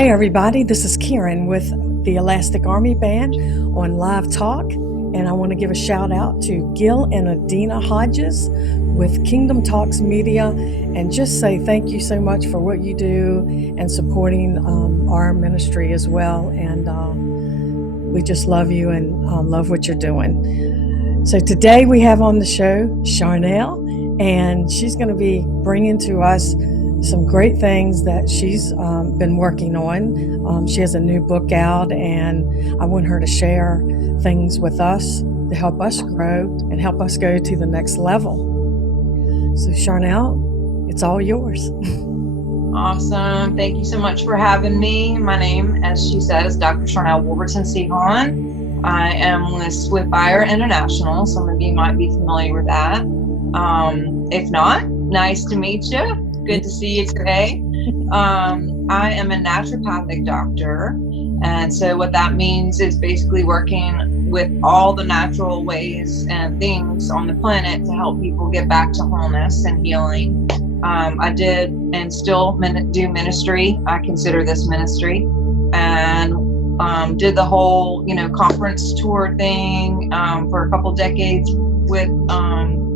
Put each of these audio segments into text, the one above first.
Hey everybody, this is Karen with the Elastic Army Band on Live Talk, and I want to give a shout out to Gil and Adina Hodges with Kingdom Talks Media, and just say thank you so much for what you do and supporting our ministry as well. And we just love you and love what you're doing. So today we have on the show Sharnael, and she's going to be bringing to us some great things that she's been working on. She has a new book out, and I want her to share things with us to help us grow and help us go to the next level. So Sharnael, it's all yours. Awesome. Thank you so much for having me. My name, as she says, Dr. Sharnael Wolverton Sehon. I am with Swift Buyer International. Some of you might be familiar with that. If not, nice to meet you. Good to see you today. I am a naturopathic doctor, and so what that means is basically working with all the natural ways and things on the planet to help people get back to wholeness and healing. I did and still do ministry. I consider this ministry, and did the whole conference tour thing for a couple decades with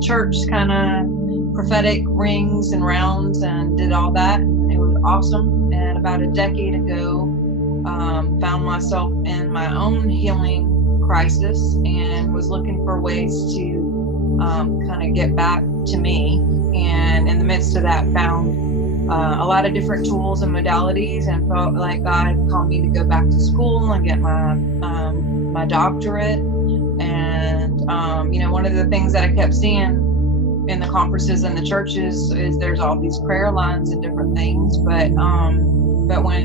church kind of prophetic rings and rounds, and did all that. It was awesome. And about a decade ago, found myself in my own healing crisis and was looking for ways to kind of get back to me. And in the midst of that, found a lot of different tools and modalities, and felt like God called me to go back to school and get my doctorate. And one of the things that I kept seeing in the conferences and the churches is there's all these prayer lines and different things, but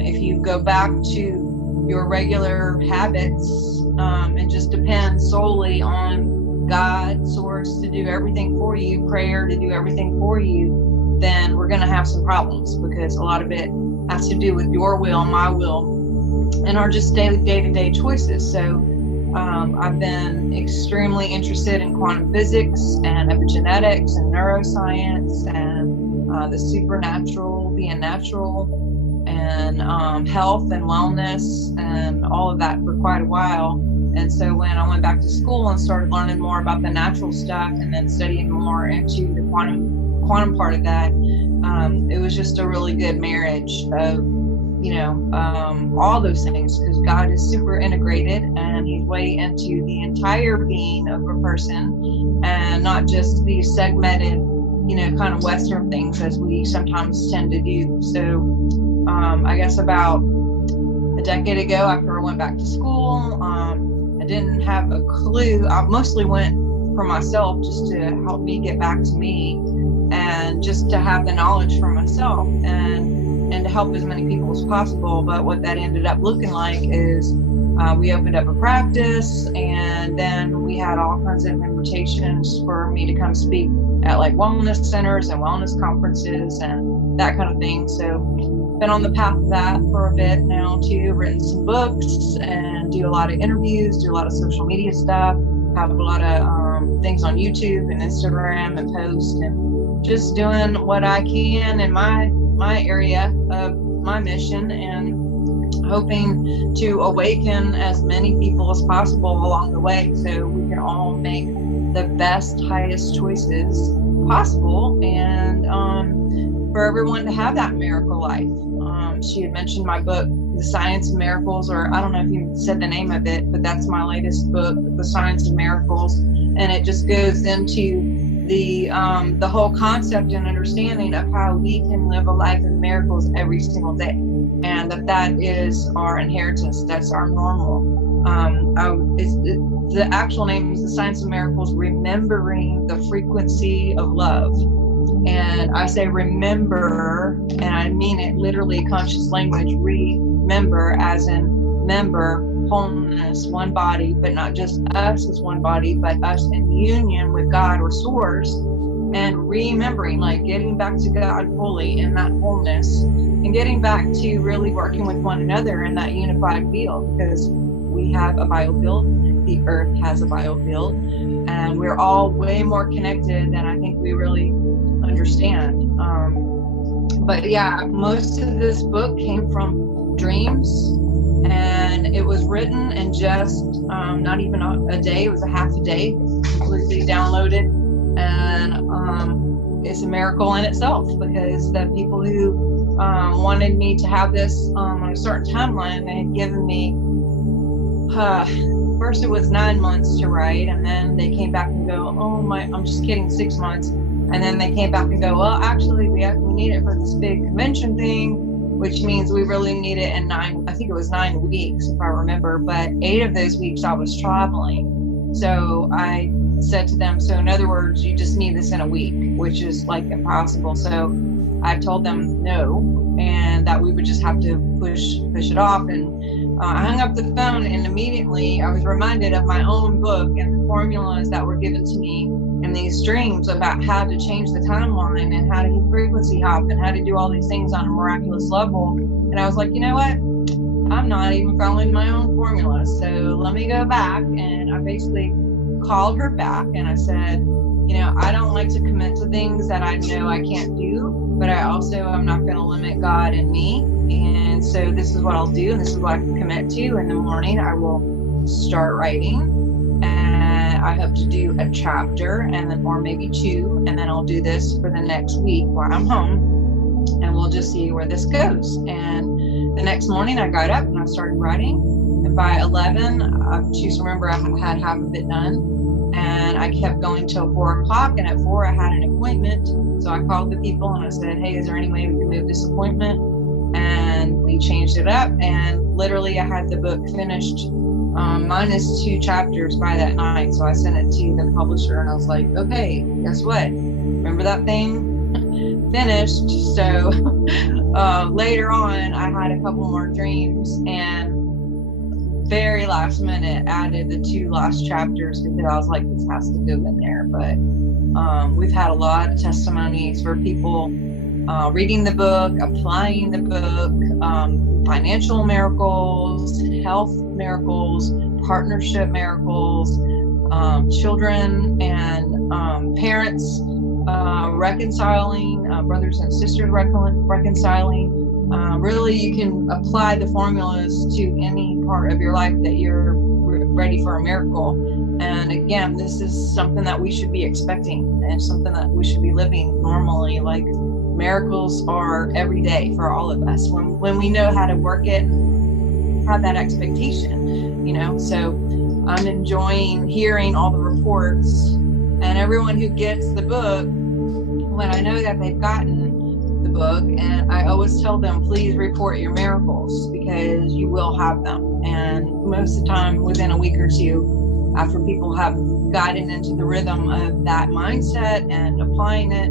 if you go back to your regular habits and just depend solely on God, source, to do everything for you, prayer to do everything for you, then we're going to have some problems, because a lot of it has to do with your will, my will, and our just daily day-to-day choices. So I've been extremely interested in quantum physics and epigenetics and neuroscience and the supernatural, being natural, and health and wellness and all of that for quite a while. And so when I went back to school and started learning more about the natural stuff and then studying more into the quantum part of that, it was just a really good marriage of all those things, because God is super integrated and he's way into the entire being of a person, and not just these segmented, kind of Western things as we sometimes tend to do. So I guess about a decade ago, after I went back to school, I didn't have a clue. I mostly went for myself, just to help me get back to me, and just to have the knowledge for myself and to help as many people as possible. But what that ended up looking like is we opened up a practice, and then we had all kinds of invitations for me to come speak at like wellness centers and wellness conferences and that kind of thing. So been on the path of that for a bit now too, written some books and do a lot of interviews, do a lot of social media stuff, have a lot of things on YouTube and Instagram and post, and just doing what I can in my area of my mission, and hoping to awaken as many people as possible along the way, so we can all make the best, highest choices possible, and for everyone to have that miracle life. She had mentioned my book, The Science of Miracles, or I don't know if you said the name of it, but that's my latest book, The Science of Miracles, and it just goes into the whole concept and understanding of how we can live a life of miracles every single day, and that is our inheritance. That's our normal. The actual name is The Science of Miracles, Remembering the Frequency of Love. And I say remember, and I mean it literally, conscious language. Remember as in member, wholeness, one body, but not just us as one body, but us in union with God or source, and remembering, like getting back to God fully in that wholeness, and getting back to really working with one another in that unified field, because we have a biofield, the earth has a biofield, and we're all way more connected than I think we really understand. But yeah, most of this book came from dreams, and it was written in just not even a day. It was a half a day, completely downloaded, and it's a miracle in itself, because the people who wanted me to have this on a certain timeline, they had given me first it was 9 months to write, and then they came back and go, oh my, I'm just kidding, 6 months. And then they came back and go, well, actually we need it for this big convention thing, which means we really need it in I think it was 9 weeks if I remember, but 8 of those weeks I was traveling. So I said to them, so in other words, you just need this in a week, which is like impossible. So I told them no, and that we would just have to push it off. And I hung up the phone, and immediately I was reminded of my own book and the formulas that were given to me in these dreams about how to change the timeline and how to frequency hop and how to do all these things on a miraculous level. And I was like, you know what? I'm not even following my own formula. So let me go back. And I basically called her back and I said, you know, I don't like to commit to things that I know I can't do, but I also am not going to limit God and me. And so this is what I'll do, and this is what I can commit to. In the morning, I will start writing, and I hope to do a chapter, and then, or maybe 2, and then I'll do this for the next week while I'm home, and we'll just see where this goes. And the next morning, I got up and I started writing, and by 11, I just remember I had half of it done. And I kept going till 4 o'clock, and at 4 I had an appointment. So I called the people and I said, hey, is there any way we can move this appointment? And we changed it up, and literally I had the book finished minus 2 chapters by that night. So I sent it to the publisher and I was like, okay, guess what? Remember that thing? Finished. So later on I had a couple more dreams, and very last minute added the 2 last chapters because I was like, this has to go in there. But we've had a lot of testimonies for people reading the book, applying the book, financial miracles, health miracles, partnership miracles, children and parents reconciling, brothers and sisters reconciling. Really, you can apply the formulas to any part of your life that you're ready for a miracle. And again, this is something that we should be expecting and something that we should be living normally. Like, miracles are every day for all of us when we know how to work it, have that expectation, you know. So I'm enjoying hearing all the reports, and everyone who gets the book, when I know that they've gotten the book, and I always tell them, please report your miracles, because you will have them. And most of the time within a week or 2, after people have gotten into the rhythm of that mindset and applying it,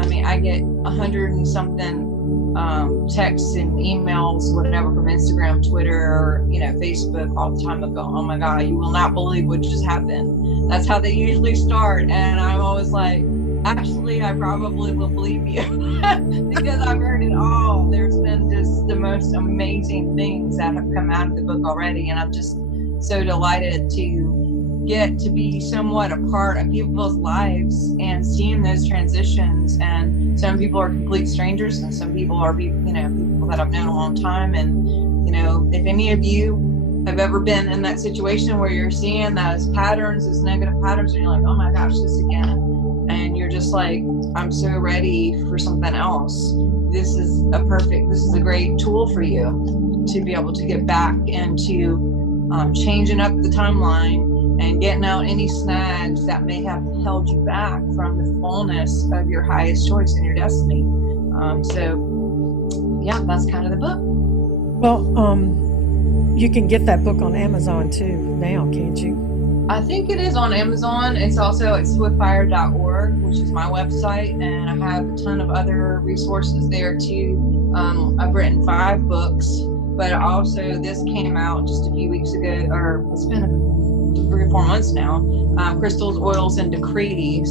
I mean, I get 100 and something texts and emails, whatever, from Instagram, Twitter, or, you know, Facebook all the time. I go, oh my God, you will not believe what just happened. That's how they usually start. And I'm always like, actually, I probably will believe you because I've heard it all. There's been just the most amazing things that have come out of the book already. And I'm just so delighted to get to be somewhat a part of people's lives and seeing those transitions. And some people are complete strangers, and some people are, you know, people that I've known a long time. And, you know, if any of you have ever been in that situation where you're seeing those patterns, those negative patterns, and you're like, oh my gosh, this again. And you're just like, I'm so ready for something else. This is a great tool for you to be able to get back into changing up the timeline and getting out any snags that may have held you back from the fullness of your highest choice and your destiny. So yeah, that's kind of the book. Well, you can get that book on Amazon too now, can't you? I think it is on Amazon. It's also at swiftfire.org, which is my website, and I have a ton of other resources there too. I've written 5 books, but also this came out just a few weeks ago, or it's been 3 or 4 months now, crystals, oils, and decrees.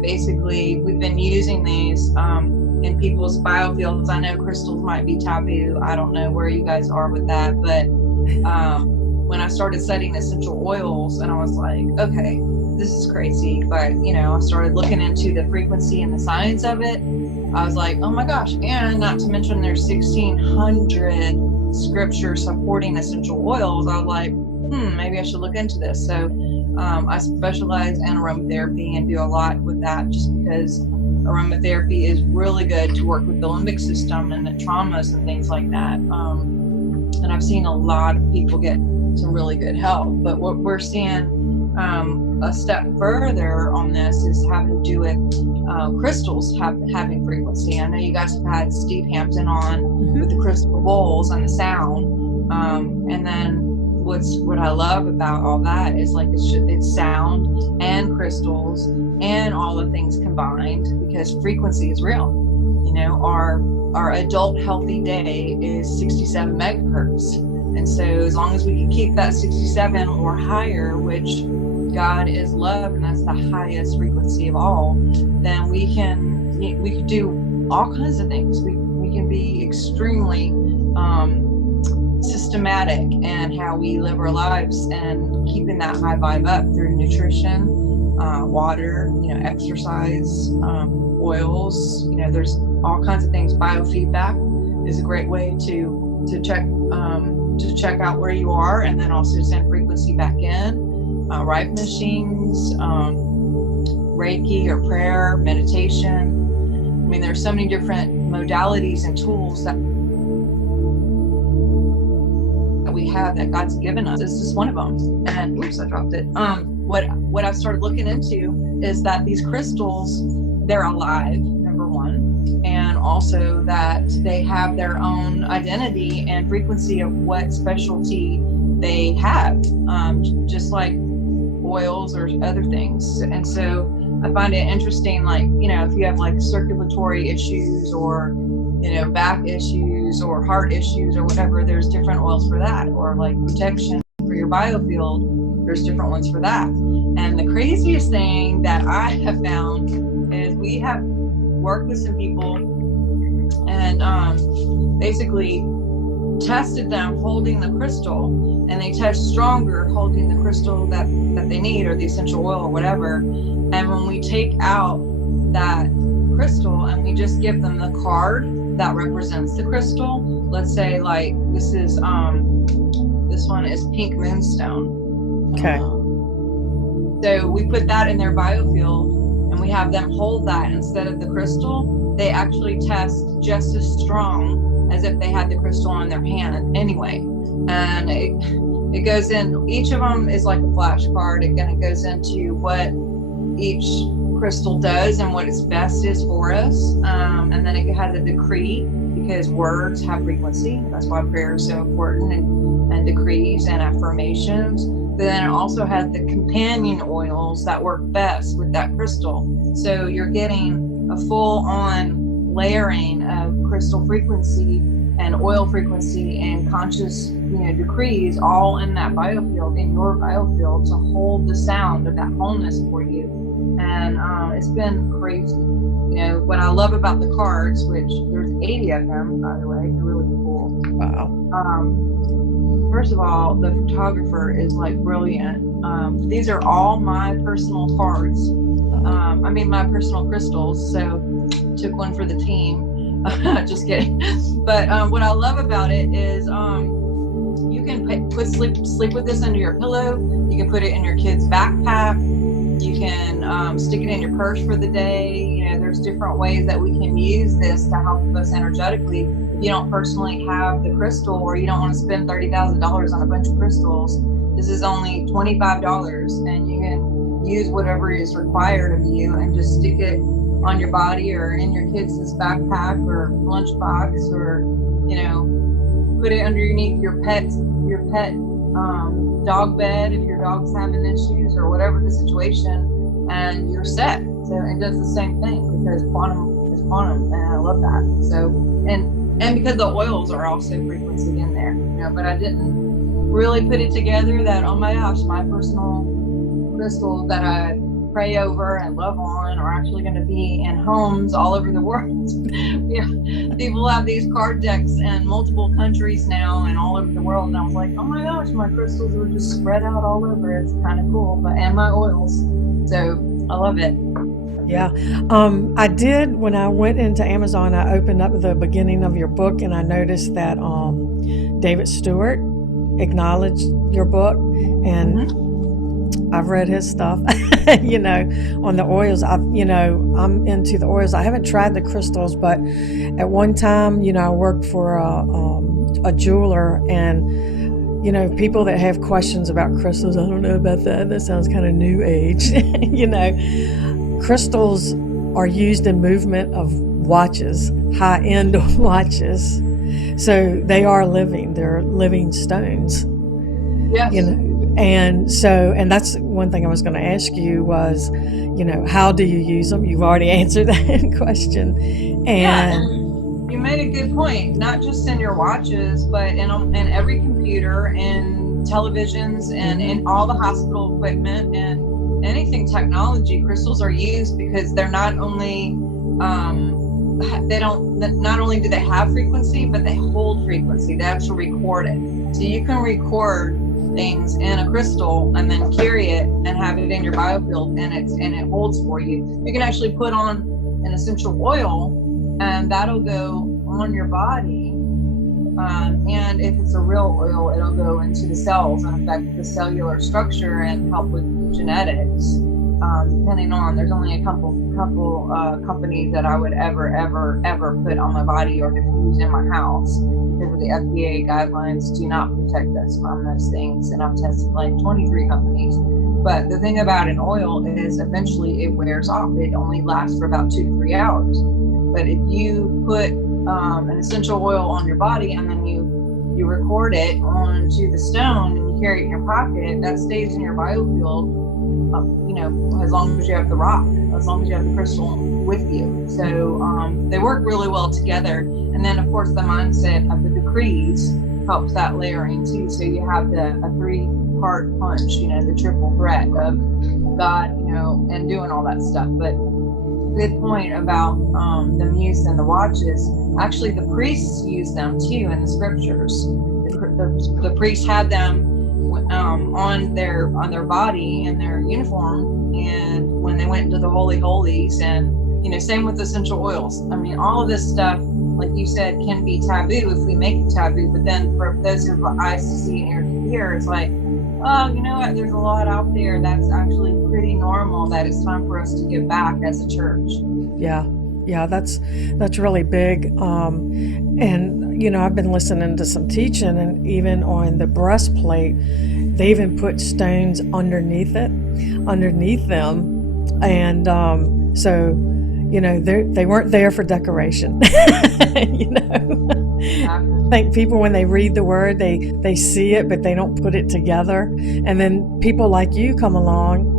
Basically, we've been using these in people's biofields. I know crystals might be taboo. I don't know where you guys are with that, but when I started studying essential oils, and I was like, okay, this is crazy. But, you know, I started looking into the frequency and the science of it, I was like, oh my gosh. And not to mention there's 1,600 scriptures supporting essential oils. I was like, maybe I should look into this. So I specialize in aromatherapy and do a lot with that, just because aromatherapy is really good to work with the limbic system and the traumas and things like that. And I've seen a lot of people get some really good help. But what we're seeing a step further on this is having to do with crystals having frequency. I know you guys have had Steve Hampton on with the crystal bowls and the sound. And then what I love about all that is like it's sound and crystals and all the things combined, because frequency is real. You know, our adult healthy day is 67 megahertz. And so as long as we can keep that 67 or higher, which God is love, and that's the highest frequency of all, then we can do all kinds of things. We can be extremely systematic in how we live our lives, and keeping that high vibe up through nutrition, water, exercise, oils. There's all kinds of things. Biofeedback is a great way to check out where you are, and then also send frequency back in. Rife machines, Reiki or prayer, meditation. I mean, there's so many different modalities and tools that we have that God's given us. This is one of them. And oops, I dropped it. What I've started looking into is that these crystals, they're alive, number one, and also that they have their own identity and frequency of what specialty they have, just like oils or other things. And so I find it interesting, like, if you have like circulatory issues or back issues or heart issues or whatever, there's different oils for that. Or like protection for your biofield, there's different ones for that. And the craziest thing that I have found is we have worked with some people and basically tested them holding the crystal, and they test stronger holding the crystal that they need, or the essential oil or whatever. And when we take out that crystal and we just give them the card that represents the crystal, let's say like this one is pink moonstone. Okay. So we put that in their biofield and we have them hold that instead of the crystal. They actually test just as strong as if they had the crystal on their hand anyway. And it goes in, each of them is like a flashcard. It kind of goes into what each crystal does and what its best is for us. And then it has a decree, because words have frequency. That's why prayer is so important, and decrees and affirmations. But then it also has the companion oils that work best with that crystal. So you're getting a full-on layering of crystal frequency and oil frequency and conscious decrees all in that biofield, in your biofield, to hold the sound of that wholeness for you. And it's been crazy. What I love about the cards, which there's 80 of them, by the way, they're really cool. Wow. First of all, the photographer is like brilliant. These are all my personal cards. My personal crystals. So took one for the team. Just kidding. But what I love about it is you can sleep with this under your pillow. You can put it in your kid's backpack. You can stick it in your purse for the day. There's different ways that we can use this to help us energetically. If you don't personally have the crystal, or you don't want to spend $30,000 on a bunch of crystals, this is only $25, and you can use whatever is required of you and just stick it on your body or in your kids' backpack or lunchbox, or put it underneath your pet dog bed if your dog's having issues or whatever the situation, and you're set. So it does the same thing, because quantum is quantum, and I love that. So and because the oils are also frequency in there, but I didn't really put it together that, oh my gosh, my personal crystals that I pray over and love on are actually going to be in homes all over the world. People have these card decks in multiple countries now and all over the world, and I was like, oh my gosh, my crystals are just spread out all over. It's kind of cool. And my oils, so I love it. Yeah. I did, when I went into Amazon, I opened up the beginning of your book and I noticed that David Stewart acknowledged your book, and I've read his stuff, on the oils. I'm into the oils. I haven't tried the crystals, but at one time, I worked for a jeweler, and people that have questions about crystals, I don't know about that. That sounds kind of new age. Crystals are used in movement of watches, high-end watches. So they are living. They're living stones. Yes. And that's one thing I was going to ask you was, how do you use them? You've already answered that question. And you made a good point. Not just in your watches, but in every computer and televisions and in all the hospital equipment and anything technology. Crystals are used because they're not only not only do they have frequency, but they hold frequency. They actually record it. So you can record things in a crystal and then carry it and have it in your biofield, and it holds for you. You can actually put on an essential oil, and that'll go on your body. And if it's a real oil, it'll go into the cells and affect the cellular structure and help with genetics. Depending on, there's only a couple companies that I would ever put on my body or diffuse in my house, because the FDA guidelines do not protect us from those things. And I've tested like 23 companies. But the thing about an oil is eventually it wears off. It only lasts for about 2 to 3 hours. But if you put an essential oil on your body and then you record it onto the stone and you carry it in your pocket, that stays in your biofield, as long as you have the rock, as long as you have the crystal with you. So they work really well together. And then, of course, the mindset of the decrees helps that layering too. So you have a 3-part punch, the triple threat of God, and doing all that stuff. But good point about the muse and the watches. Actually, the priests use them too in the scriptures. The priests had them on their body in their uniform, and when they went into the holy holies, and same with essential oils. I mean, all of this stuff, like you said, can be taboo if we make it taboo. But then for those who have eyes to see and ears to hear, it's like, oh, you know what? There's a lot out there that's actually pretty normal. That it's time for us to give back as a church. Yeah, that's really big. And I've been listening to some teaching, and even on the breastplate, they even put stones underneath them, and so they weren't there for decoration. I think people, when they read the word, they see it, but they don't put it together. And then people like you come along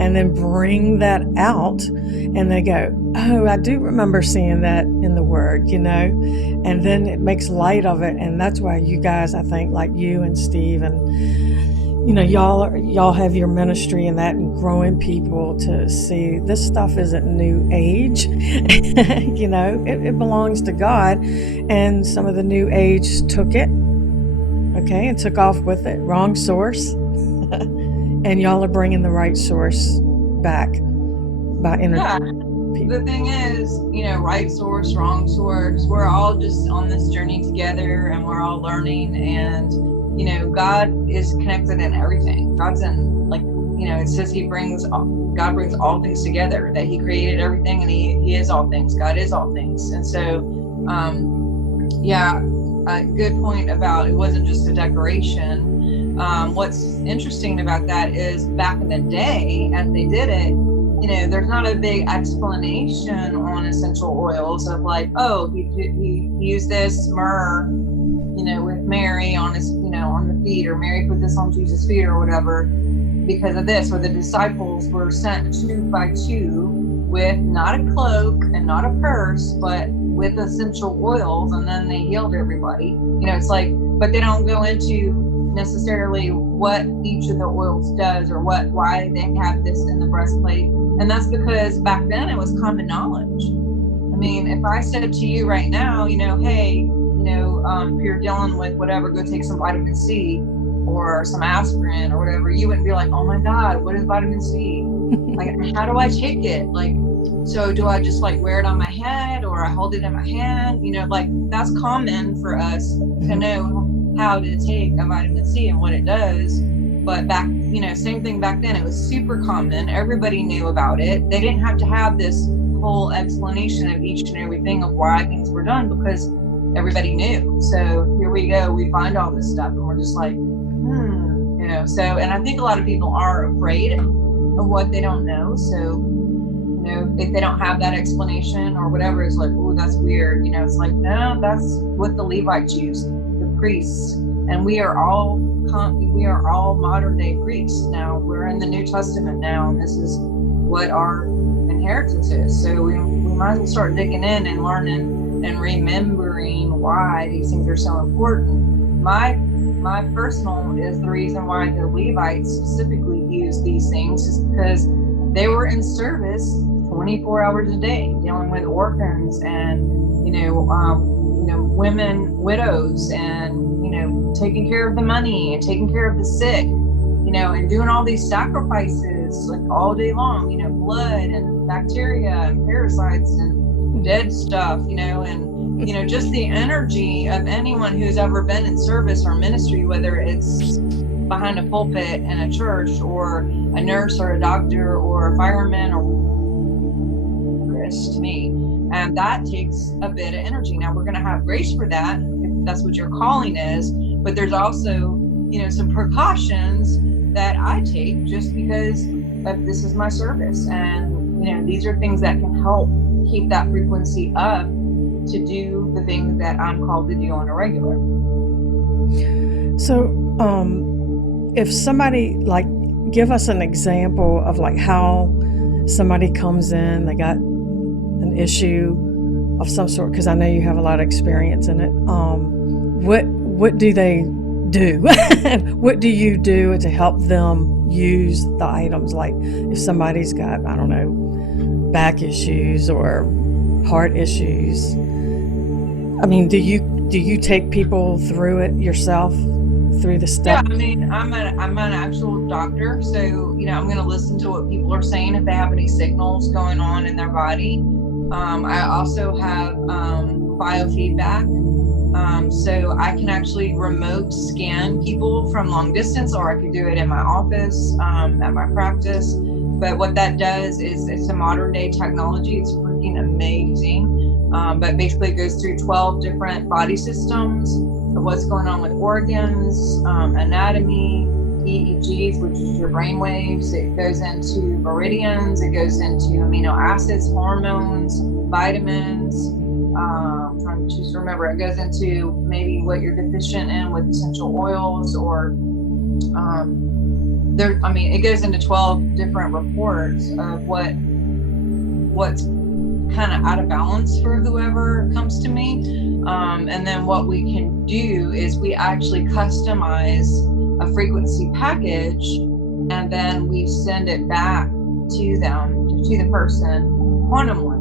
and then bring that out, and they go, oh, I do remember seeing that in the word, and then it makes light of it. And that's why you guys, I think, like you and Steve, and y'all have your ministry in that, and growing people to see this stuff isn't new age. It belongs to God, and some of the new age took it, and took off with it. Wrong source. And y'all are bringing the right source back by introducing people. The thing is, right source, wrong source. We're all just on this journey together, and we're all learning. And God is connected in everything. God's in, it says God brings all things together. That He created everything, and He is all things. God is all things. And so, a good point about it wasn't just a decoration. What's interesting about that is back in the day, as they did it, there's not a big explanation on essential oils of like, oh, he used this myrrh, with Mary on his, on the feet, or Mary put this on Jesus' feet or whatever, because of this. Or the disciples were sent 2 by 2 with not a cloak and not a purse, but with essential oils, and then they healed everybody. It's like, but they don't go into necessarily what each of the oils does, or why they have this in the breastplate. And that's because back then it was common knowledge. I mean, if I said to you right now, hey, if you're dealing with whatever, go take some vitamin C or some aspirin or whatever, you wouldn't be like, oh my God, what is vitamin C? Like, how do I take it? Like, So do I just like wear it on my head, or I hold it in my hand? Like that's common for us to know how to take a vitamin C and what it does. But back, same thing back then, it was super common. Everybody knew about it. They didn't have to have this whole explanation of each and everything of why things were done, because everybody knew. So here we go, we find all this stuff and we're just like, so, and I think a lot of people are afraid of what they don't know. So, if they don't have that explanation or whatever, it's like, oh, that's weird. It's like, no, that's what the Levites used, the priests. And we are all modern day priests now. We're in the New Testament now, and this is what our inheritance is. So we might as well start digging in and learning and remembering why these things are so important. My personal is the reason why the Levites specifically used these things is because they were in service 24 hours a day, dealing with orphans and women, widows, and taking care of the money and taking care of the sick, and doing all these sacrifices like all day long, blood and bacteria and parasites and dead stuff, and just the energy of anyone who's ever been in service or ministry, whether it's behind a pulpit in a church or a nurse or a doctor or a fireman or to me. And that takes a bit of energy. Now we're going to have grace for that if that's what your calling is, but there's also, some precautions that I take just because this is my service. And, these are things that can help keep that frequency up to do the things that I'm called to do on a regular. So, if somebody give us an example of how somebody comes in, they got an issue of some sort, because I know you have a lot of experience in it. What do they do? What do you do to help them use the items? Like if somebody's got, I don't know, back issues or heart issues. I mean, do you take people through it yourself, through the steps? Yeah, I mean, I'm an actual doctor, so I'm going to listen to what people are saying if they have any signals going on in their body. I also have biofeedback, so I can actually remote scan people from long distance, or I can do it in my office, at my practice. But what that does is it's a modern day technology. It's freaking amazing. But basically it goes through 12 different body systems of what's going on with organs, anatomy, EEGs, which is your brain waves. It goes into meridians. It goes into amino acids, hormones, vitamins. I'm trying to just remember. It goes into maybe what you're deficient in with essential oils, or it goes into 12 different reports of what's kind of out of balance for whoever comes to me. And then what we can do is we actually customize a frequency package, and then we send it back to them, to the person, quantumly.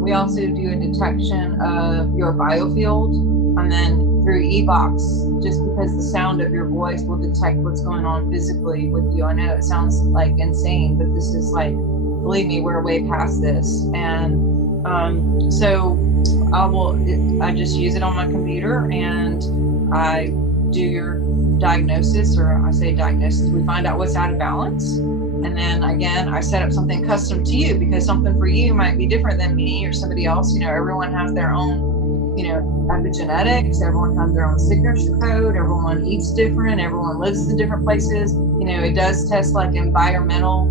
We also do a detection of your biofield, and then through e-box, just because the sound of your voice will detect what's going on physically with you. I know it sounds like insane, but this is believe me, we're way past this. And so I just use it on my computer, and I do your diagnosis, or I say diagnosis, we find out what's out of balance. And then again, I set up something custom to you, because something for you might be different than me or somebody else. Everyone has their own, epigenetics, everyone has their own signature code, everyone eats different, everyone lives in different places. It does test environmental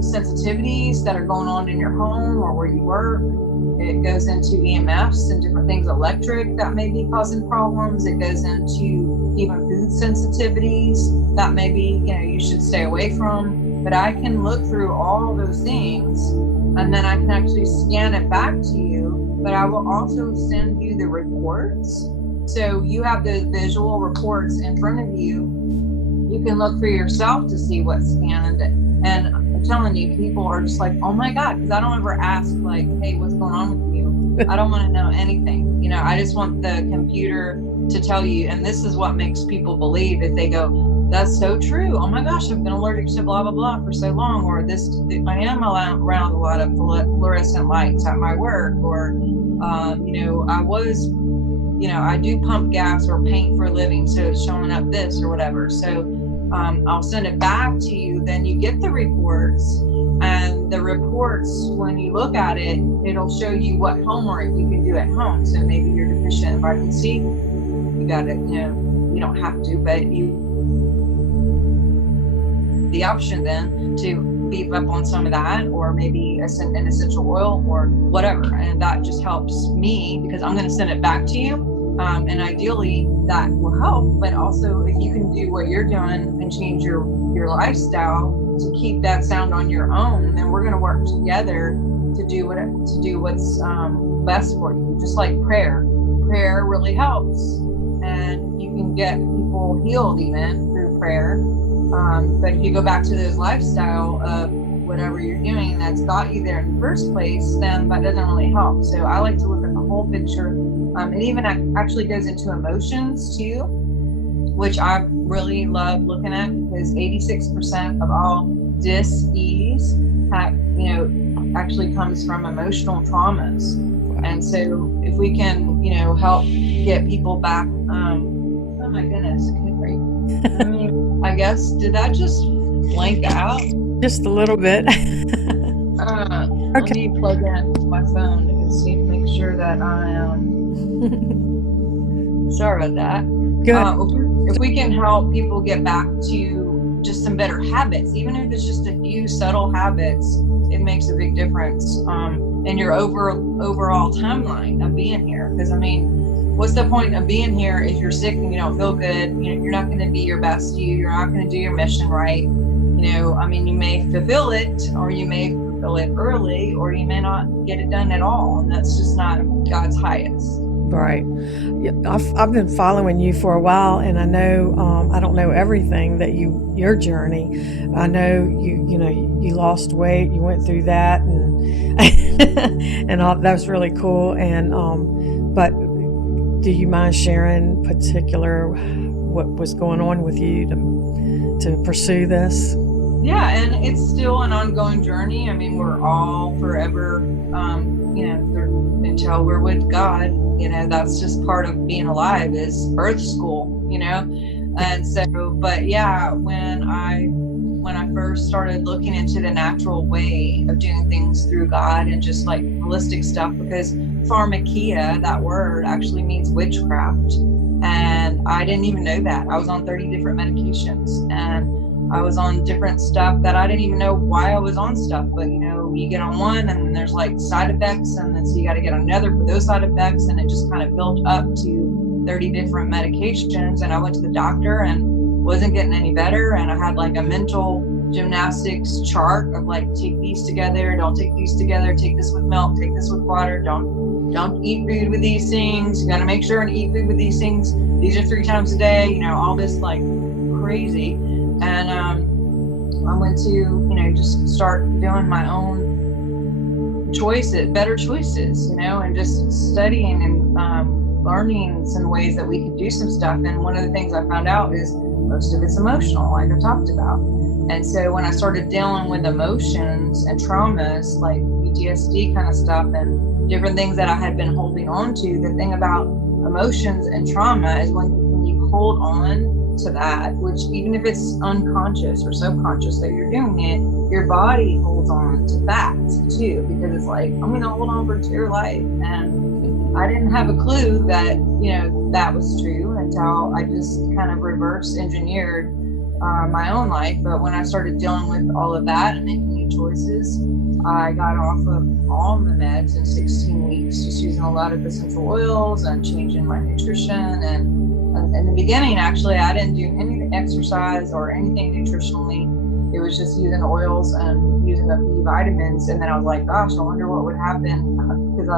sensitivities that are going on in your home or where you work. It goes into EMFs and different things, electric, that may be causing problems. It goes into even food sensitivities that maybe, you should stay away from. But I can look through all those things, and then I can actually scan it back to you. But I will also send you the reports. So you have the visual reports in front of you. You can look for yourself to see what's scanned. And I'm telling you, people are just like, oh my God, because I don't ever ask hey, what's going on with you? I don't want to know anything. I just want the computer to tell you. And this is what makes people believe, if they go, that's so true. Oh my gosh, I've been allergic to blah, blah, blah for so long. Or I am around a lot of fluorescent lights at my work. Or, I do pump gas or paint for a living, so it's showing up this or whatever. So I'll send it back to you. Then you get the reports, and the reports, when you look at it, it'll show you what homework you can do at home. So maybe you're deficient in vitamin C. You got it. You don't have to, but the option then to beef up on some of that, or maybe an essential oil or whatever. And that just helps me, because I'm going to send it back to you. And ideally that will help, but also if you can do what you're doing and change your lifestyle to keep that sound on your own, then we're going to work together to do what's best for you. Just like prayer really helps, and you can get people healed even through prayer. But if you go back to those lifestyle of whatever you're doing that's got you there in the first place, then that doesn't really help. So I like to look at the whole picture. It even actually goes into emotions too, which I really love looking at, because 86% of all dis-ease actually comes from emotional traumas. And so if we can, help get people back, oh my goodness, I guess, did that just blank out? Just a little bit. Let me plug in my phone and make sure that I am. Sorry about that. Good. If we can help people get back to just some better habits, even if it's just a few subtle habits, it makes a big difference in your overall timeline of being here. Because what's the point of being here if you're sick and you don't feel good? You're not going to be your best you. You're not going to do your mission right. You may fulfill it, or you may fulfill it early, or you may not get it done at all, and that's just not God's highest. Right. I've been following you for a while, and I know I don't know everything that your journey. I know you lost weight, you went through that, and and all, that was really cool. And but do you mind sharing particular what was going on with you to pursue this? Yeah, and it's still an ongoing journey. We're all forever, until we're with God. That's just part of being alive, is earth school, And so, but yeah, when I first started looking into the natural way of doing things through God and just like holistic stuff, because pharmakia, that word actually means witchcraft. And I didn't even know that. I was on 30 different medications, and I was on different stuff that I didn't even know why I was on stuff. But you get on one and then there's like side effects, and then so you got to get on another for those side effects, and it just kind of built up to 30 different medications. And I went to the doctor and wasn't getting any better, and I had like a mental gymnastics chart of like, take these together, don't take these together, take this with milk, take this with water, don't eat food with these things, you got to make sure and eat food with these things, these are 3 times a day, all this like crazy. And I went to just start doing my own choices, better choices, and just studying and learning some ways that we could do some stuff. And one of the things I found out is most of it's emotional, like I talked about. And so when I started dealing with emotions and traumas, like PTSD kind of stuff and different things that I had been holding on to, the thing about emotions and trauma is when you hold on to that, which even if it's unconscious or subconscious that you're doing it, your body holds on to that too, because it's like, I'm going to hold on for dear life. And I didn't have a clue that, that was true until I just kind of reverse engineered my own life. But when I started dealing with all of that and making new choices, I got off of all the meds in 16 weeks, just using a lot of essential oils and changing my nutrition. And in the beginning, actually, I didn't do any exercise or anything nutritionally. It was just using oils and using the B vitamins. And then I was like, gosh, I wonder what would happen, because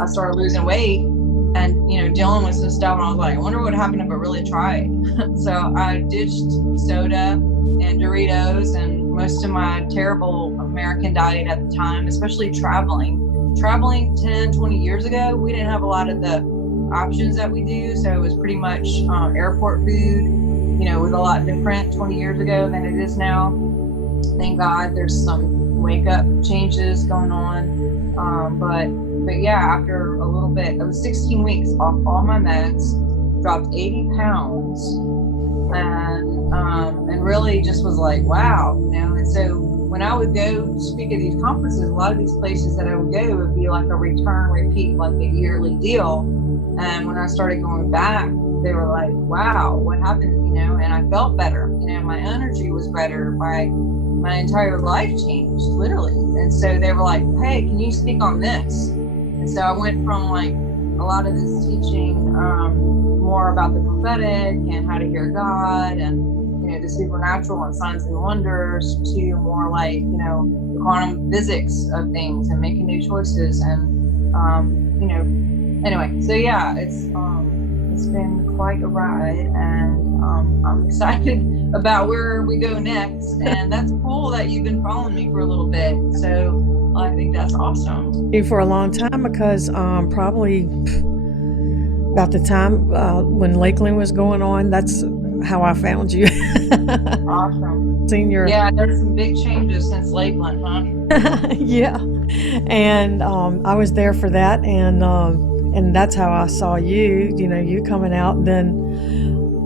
I started losing weight and, dealing with some stuff. And I was like, I wonder what would happen if I really tried. So I ditched soda and Doritos and most of my terrible American diet at the time, especially traveling 10, 20 years ago. We didn't have a lot of the options that we do. So it was pretty much airport food, was a lot different 20 years ago than it is now. Thank God there's some wake up changes going on. But yeah, after a little bit, it was 16 weeks off all my meds, dropped 80 pounds, and really just was like, wow, and so when I would go speak at these conferences, a lot of these places that I would go would be like a return, repeat, like a yearly deal. And when I started going back, they were like, wow, what happened? And I felt better. My energy was better. My entire life changed, literally. And so they were like, hey, can you speak on this? And so I went from like a lot of this teaching more about the prophetic and how to hear God and the supernatural and signs and wonders to more like the quantum physics of things and making new choices and anyway, so yeah, it's been quite a ride, and I'm excited about where we go next. And that's cool that you've been following me for a little bit, so I think that's awesome. For a long time, because probably about the time when Lakeland was going on, that's how I found you. Awesome. Senior. Yeah, there's some big changes since Lakeland, huh? Yeah. And I was there for that, and that's how I saw you, you coming out, and then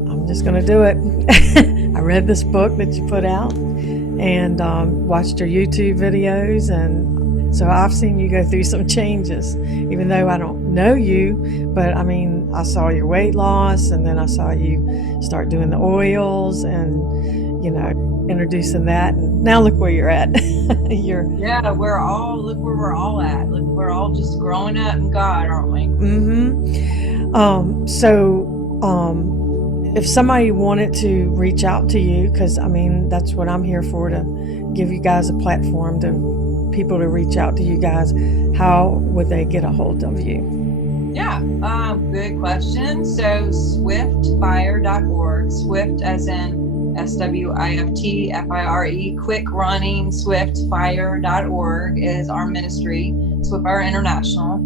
I'm just going to do it. I read this book that you put out and watched your YouTube videos, and so I've seen you go through some changes, even though I don't know you, but I mean, I saw your weight loss, and then I saw you start doing the oils and, introducing that. And now look where you're at. Look where we're all at. Look, we're all just growing up in God, aren't we? Mm-hmm. So if somebody wanted to reach out to you, because I mean, that's what I'm here for, to give you guys a platform to people to reach out to you guys, how would they get a hold of you? Yeah, good question. So swiftfire.org, Swift as in SWIFTFIRE, quick running, swiftfire.org is our ministry, Swift Fire International.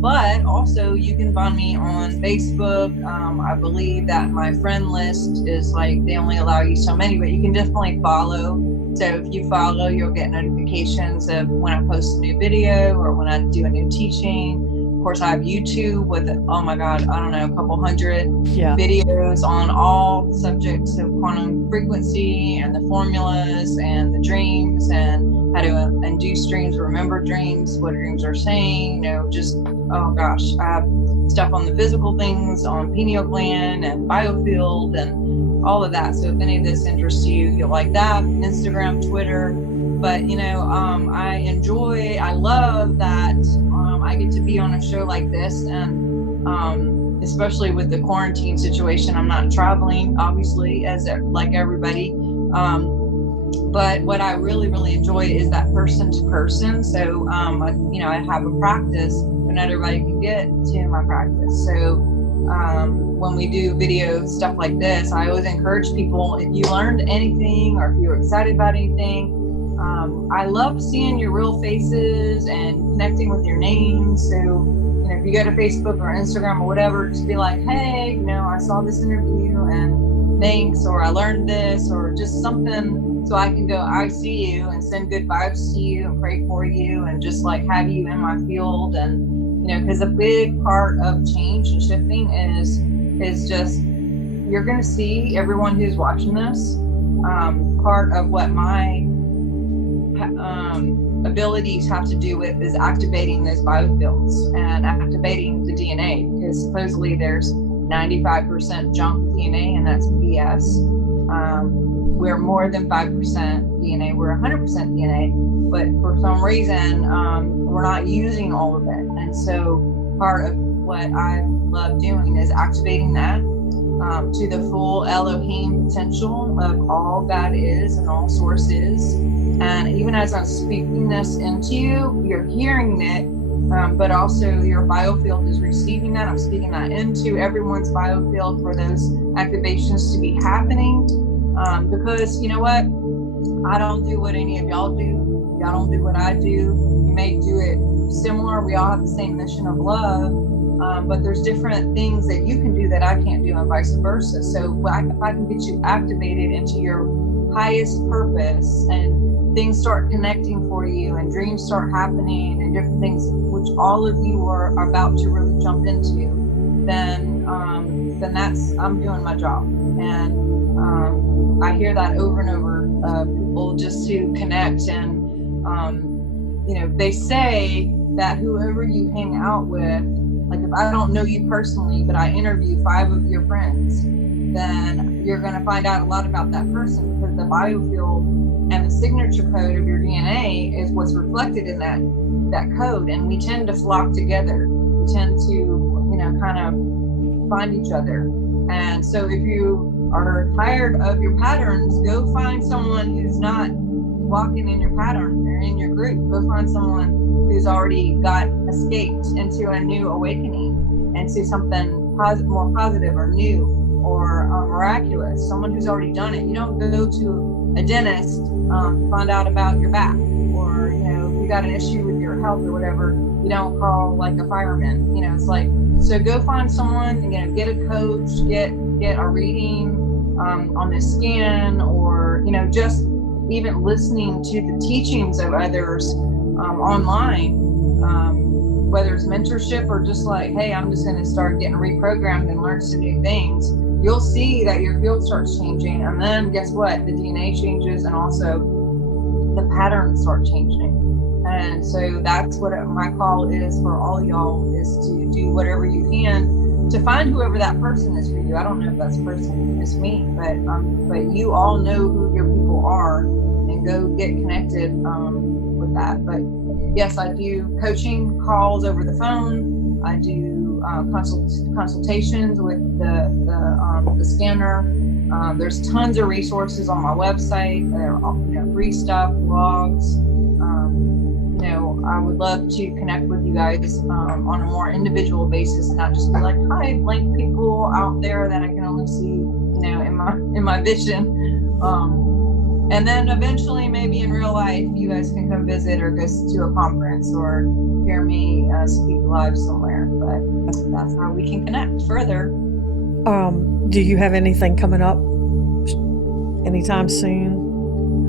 But also you can find me on Facebook. I believe that my friend list is like, they only allow you so many, but you can definitely follow. So if you follow, you'll get notifications of when I post a new video or when I do a new teaching. Of course, I have YouTube with, oh my God, I don't know, a couple hundred videos on all subjects of quantum frequency and the formulas and the dreams and how to induce dreams, remember dreams, what dreams are saying, just, oh gosh, I have stuff on the physical things, on pineal gland and biofield and all of that. So if any of this interests you, you'll like that. Instagram, Twitter. But, I love that I get to be on a show like this, and especially with the quarantine situation, I'm not traveling, obviously, as like everybody. But what I really, really enjoy is that person to person. So, I have a practice, but not everybody can get to my practice. So when we do video stuff like this, I always encourage people, if you learned anything or if you're excited about anything, I love seeing your real faces and connecting with your names. So, if you go to Facebook or Instagram or whatever, just be like, hey, I saw this interview and thanks, or I learned this, or just something, so I can go, I see you, and send good vibes to you and pray for you and just like have you in my field. And, because a big part of change and shifting is just, you're going to see everyone who's watching this, part of what my abilities have to do with is activating those biofields and activating the DNA, because supposedly there's 95% junk DNA, and that's BS. We're more than 5% DNA, we're 100% DNA, but for some reason we're not using all of it. And so part of what I love doing is activating that to the full Elohim potential of all that is and all source is. And even as I'm speaking this into you, you're hearing it, but also your biofield is receiving that. I'm speaking that into everyone's biofield for those activations to be happening. Because you know what? I don't do what any of y'all do. Y'all don't do what I do. You may do it similar. We all have the same mission of love. but there's different things that you can do that I can't do, and vice versa. So if I can get you activated into your highest purpose, and things start connecting for you, and dreams start happening, and different things which all of you are about to really jump into, then that's, I'm doing my job. And I hear that over and over, people just to connect. And they say that whoever you hang out with, like if I don't know you personally, but I interview 5 of your friends, then you're going to find out a lot about that person, because the biofield and the signature code of your DNA is what's reflected in that code. And we tend to flock together. We tend to, kind of find each other. And so if you are tired of your patterns, go find someone who's not walking in your pattern or in your group. Go find someone who's already escaped into a new awakening, and to something more positive or new or miraculous. Someone who's already done it. You don't go to a dentist to find out about your back, or if you got an issue with your health or whatever. You don't call like a fireman. It's like, so go find someone, get a coach, get a reading on the skin, or just even listening to the teachings of others online, whether it's mentorship or just like, hey, I'm just going to start getting reprogrammed and learn some new things. You'll see that your field starts changing, and then guess what? The DNA changes, and also the patterns start changing. And so that's what my call is for all y'all, is to do whatever you can to find whoever that person is for you. I don't know if that person is me, but you all know who your people are, and go get connected with that. But yes, I do coaching calls over the phone. I do consultations with the scanner. There's tons of resources on my website. There are free stuff, blogs. I would love to connect with you guys on a more individual basis, and not just be like, hi, blank people out there that I can only see, in my vision. And then eventually, maybe in real life, you guys can come visit or go to a conference or hear me speak live somewhere. But that's how we can connect further. Do you have anything coming up anytime soon?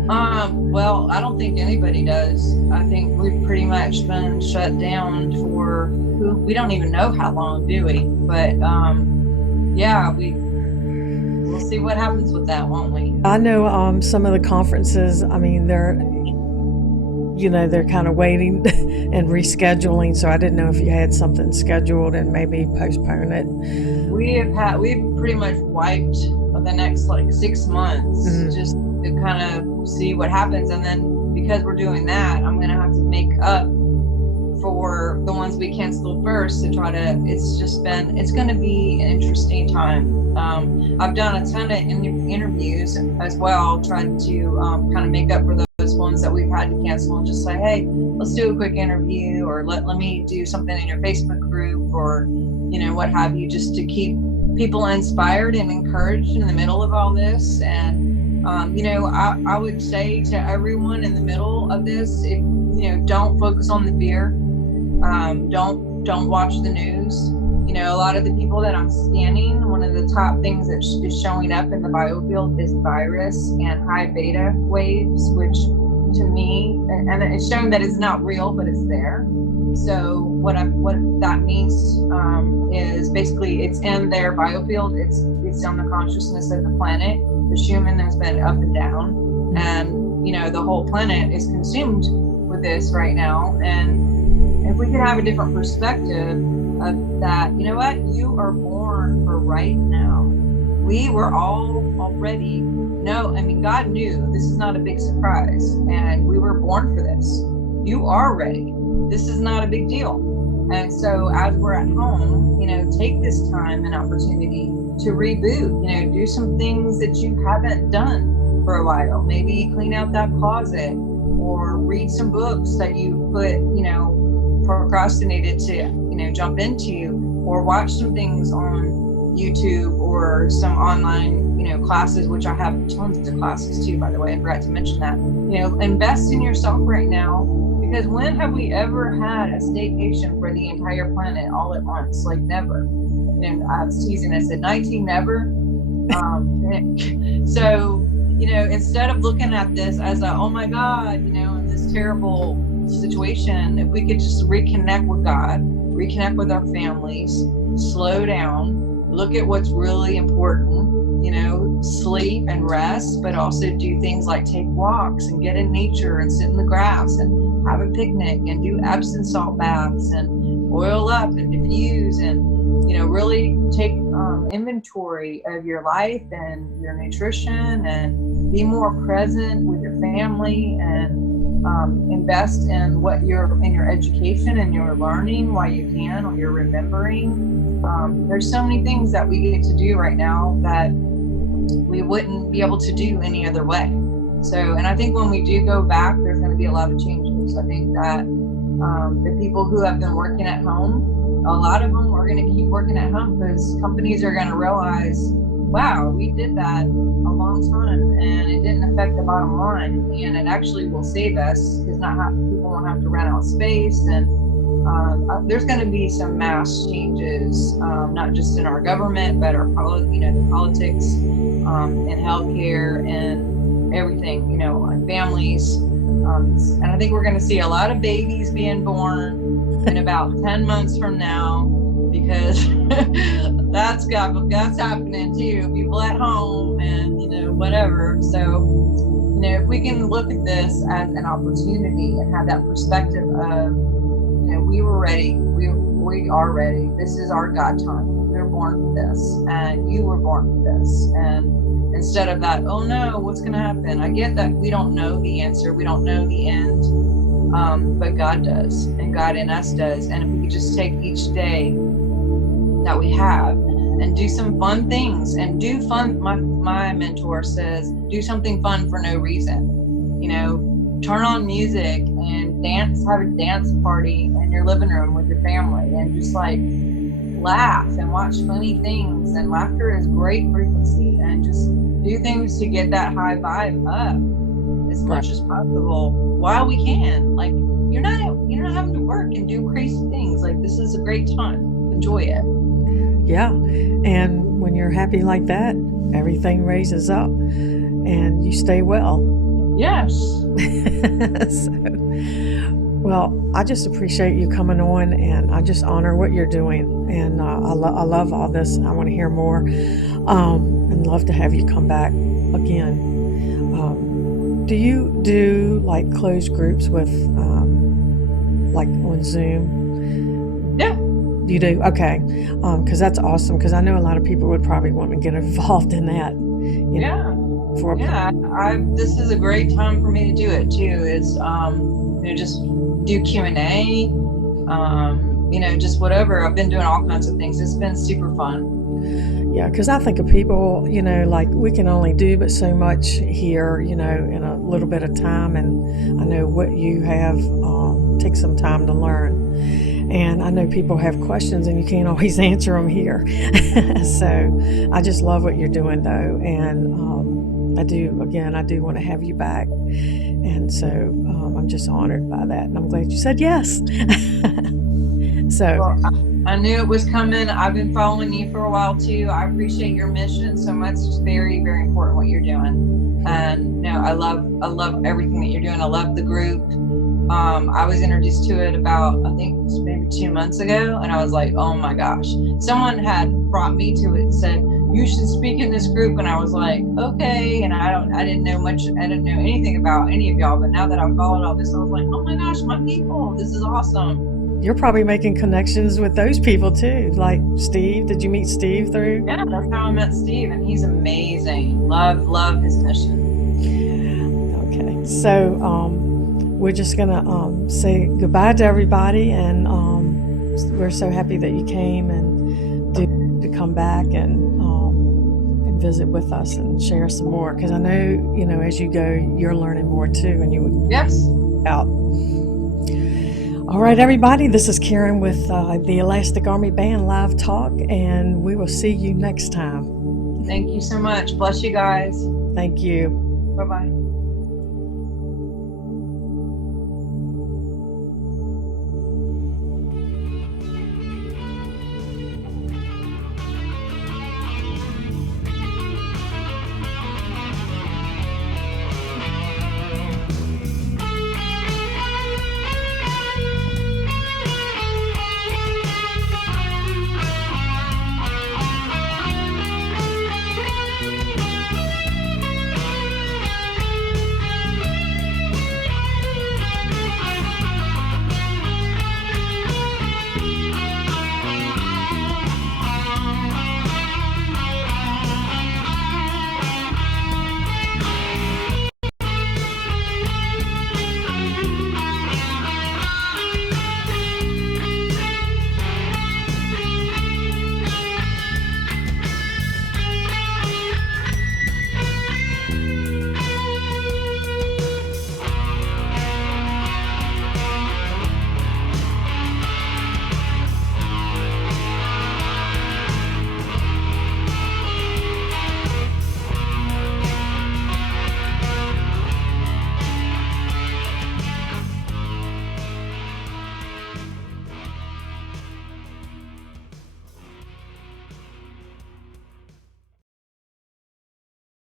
Well, I don't think anybody does. I think we've pretty much been shut down for, we don't even know how long, do we? But yeah, we'll see what happens with that, won't we? I know some of the conferences, they're kind of waiting and rescheduling. So I didn't know if you had something scheduled and maybe postpone it. We've pretty much wiped the next 6 months, just to kind of see what happens. And then because we're doing that, I'm going to have to make up for the ones we canceled first to try to, it's going to be an interesting time. I've done a ton of interviews as well, trying to kind of make up for those ones that we've had to cancel, and just say, hey, let's do a quick interview, or let me do something in your Facebook group, or what have you, just to keep people inspired and encouraged in the middle of all this. And I would say to everyone in the middle of this, don't focus on the fear. Don't watch the news. A lot of the people that I'm scanning, one of the top things that is showing up in the biofield is virus and high beta waves, which to me, and it's showing that it's not real, but it's there. So what that means is basically it's in their biofield. It's on the consciousness of the planet. The human has been up and down, and the whole planet is consumed with this right now. And if we could have a different perspective of that, you are born for right now. We were all already God knew this is not a big surprise, and we were born for this. You are ready. This is not a big deal. And so as we're at home, take this time and opportunity to reboot, do some things that you haven't done for a while. Maybe clean out that closet, or read some books that you procrastinated to, jump into, or watch some things on YouTube or some online, classes, which I have tons of classes too, by the way. I forgot to mention that. Invest in yourself right now, Because when have we ever had a staycation for the entire planet all at once? Like never. And I was teasing, I said 19 never. So, instead of looking at this as a, oh my God, in this terrible situation, if we could just reconnect with God, reconnect with our families, slow down, look at what's really important, sleep and rest, but also do things like take walks and get in nature and sit in the grass and have a picnic and do Epsom salt baths and oil up and diffuse and, really take inventory of your life and your nutrition and be more present with your family and invest in your education and your learning while you can, or you're remembering. There's so many things that we get to do right now that we wouldn't be able to do any other way. So, and I think when we do go back, there's going to be a lot of changes. I think that the people who have been working at home, a lot of them are going to keep working at home because companies are going to realize, wow, we did that a long time and it didn't affect the bottom line, and it actually will save us because people won't have to rent out space. And there's going to be some mass changes, not just in our government, but our the politics, and healthcare and everything, on families. And I think we're going to see a lot of babies being born in about 10 months from now, because that's happening too. People at home and, whatever. So, if we can look at this as an opportunity and have that perspective of, we were ready. We are ready. This is our God time. We were born for this, and you were born for this. And instead of that, oh no, what's going to happen? I get that we don't know the answer. We don't know the end. But God does, and God in us does. And if we could just take each day that we have and do some fun things and do fun. My mentor says, do something fun for no reason. Turn on music and dance, have a dance party in your living room with your family and just like laugh and watch funny things. And laughter is great frequency, and just do things to get that high vibe up as much as possible while we can. Like you're not having to work and do crazy things. Like this is a great time. Enjoy it. Yeah. And when you're happy like that, everything raises up and you stay well. Yes. Well, I just appreciate you coming on, and I just honor what you're doing. And I love all this. I want to hear more, and love to have you come back again. Do you do like closed groups with, like on Zoom? Yeah. You do? Okay. Because that's awesome. Because I know a lot of people would probably want to get involved in that. This is a great time for me to do it too. Is just do Q&A, just whatever. I've been doing all kinds of things. It's been super fun. Yeah, because I think of people, like we can only do but so much here, in a little bit of time. And I know what you have takes some time to learn. And I know people have questions and you can't always answer them here. So I just love what you're doing though. And I do want to have you back. And so I'm just honored by that. And I'm glad you said yes. Well, I knew it was coming. I've been following you for a while too. I appreciate your mission so much. It's very, very important what you're doing. And I love everything that you're doing. I love the group. I was introduced to it about, I think maybe 2 months ago, and I was like, oh my gosh. Someone had brought me to it and said, you should speak in this group, and I was like, okay. And I didn't know anything about any of y'all, but now that I've followed all this, I was like, oh my gosh, my people, this is awesome. You're probably making connections with those people too, like Steve. Did you meet Steve through? Yeah, that's how I met Steve, and he's amazing. Love his mission. Okay, so we're just gonna say goodbye to everybody, and we're so happy that you came and to come back and visit with us and share some more, because I know as you go you're learning more too, and you would out. All right, everybody, this is Karen with the Elastic Army Band Live Talk, and we will see you next time. Thank you so much. Bless you guys. Thank you. Bye-bye.